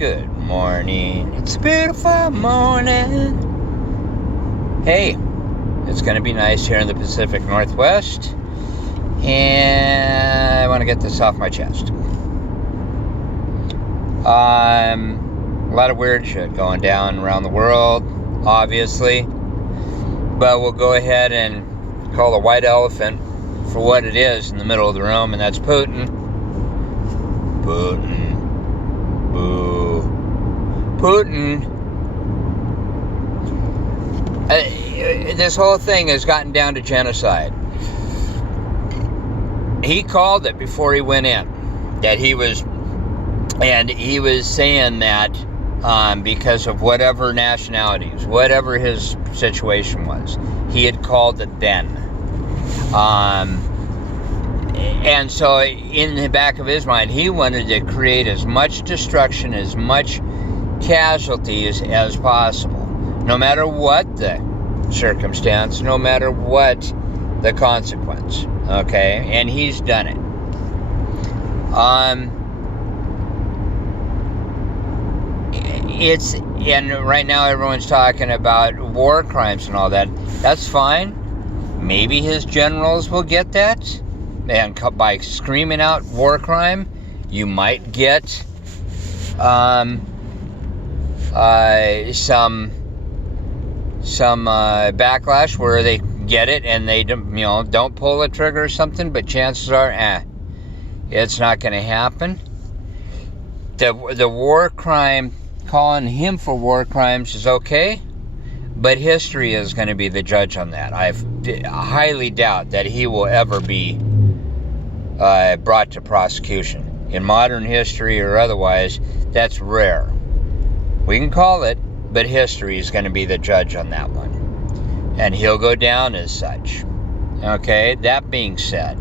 Good morning. It's a beautiful morning. Hey, it's going to be nice here in the Pacific Northwest. And I want to get this off my chest. A lot of weird shit going down around the world, obviously. But we'll go ahead and call the white elephant for what it is in the middle of the room, and that's Putin. Putin. Boo. Putin. This whole thing has gotten down to genocide. He called it before he went in. That he was saying that because of whatever nationalities, whatever his situation was, he had called it then. And so in the back of his mind, he wanted to create as much destruction, as much casualties as possible, no matter what the circumstance, no matter what the consequence. Okay, and he's done it. And right now everyone's talking about war crimes and all that. That's fine. Maybe his generals will get that. And by screaming out war crime, you might get some backlash where they get it and they don't pull the trigger or something. But chances are, it's not going to happen. The war crime, calling him for war crimes is okay, but history is going to be the judge on that. I highly doubt that he will ever be brought to prosecution. In modern history or otherwise, that's rare. We can call it, but history is going to be the judge on that one. And he'll go down as such. Okay, that being said,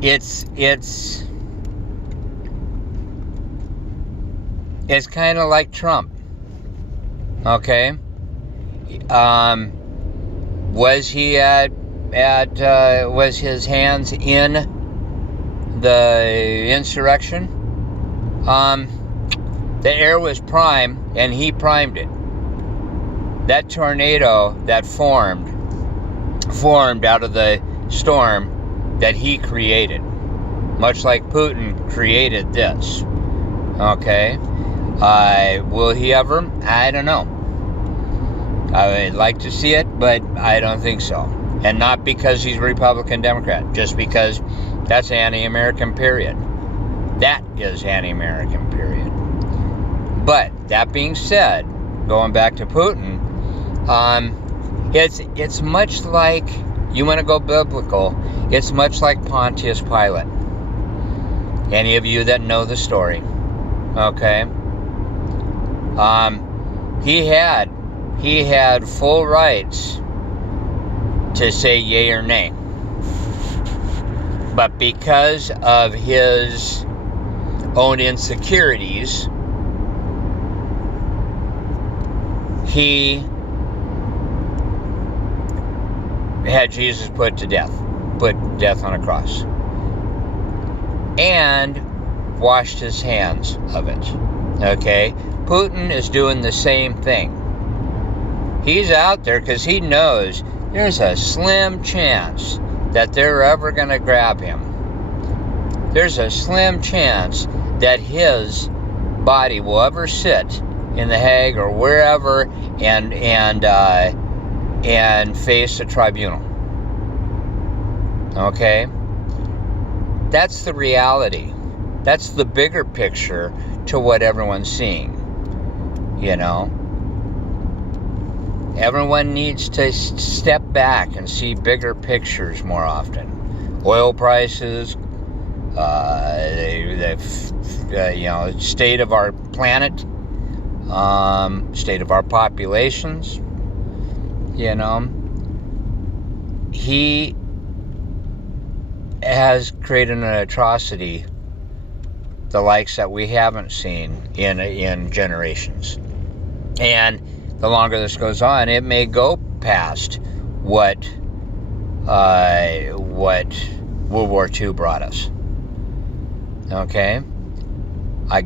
it's kind of like Trump. Okay? Was he was his hands in the insurrection? The air was prime, and he primed it. That tornado that formed out of the storm that he created. Much like Putin created this. Okay? Will he ever? I don't know. I would like to see it, but I don't think so. And not because he's Republican Democrat, just because that's anti-American, period. That is anti-American, period. But that being said, going back to Putin, it's much like, you want to go biblical, it's much like Pontius Pilate. Any of you that know the story, okay? He had full rights to say yay or nay. But because of his own insecurities, he had Jesus put to death on a cross, and washed his hands of it. Okay? Putin is doing the same thing. He's out there because he knows there's a slim chance that they're ever going to grab him. There's a slim chance that his body will ever sit in The Hague or wherever and face a tribunal. Okay? That's the reality. That's the bigger picture to what everyone's seeing. You know? Everyone needs to step back and see bigger pictures more often. Oil prices, the state of our planet, state of our populations. You know, he has created an atrocity, the likes that we haven't seen in generations. And the longer this goes on, it may go past what World War II brought us. Okay?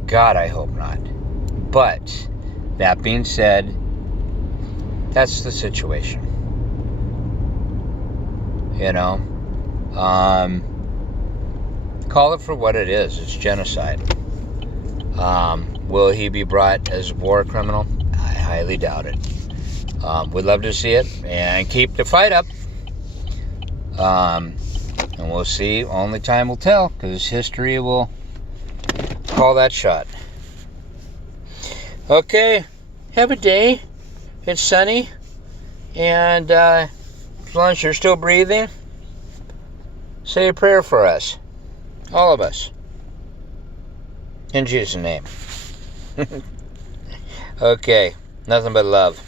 God, I hope not. But, that being said, that's the situation. You know? Call it for what it is. It's genocide. Will he be brought as a war criminal? I highly doubt it. We'd love to see it and keep the fight up. And we'll see. Only time will tell, because history will call that shot. Okay, have a day. It's sunny, and as long as you're still breathing, say a prayer for us. All of us. In Jesus' name. Okay, nothing but love.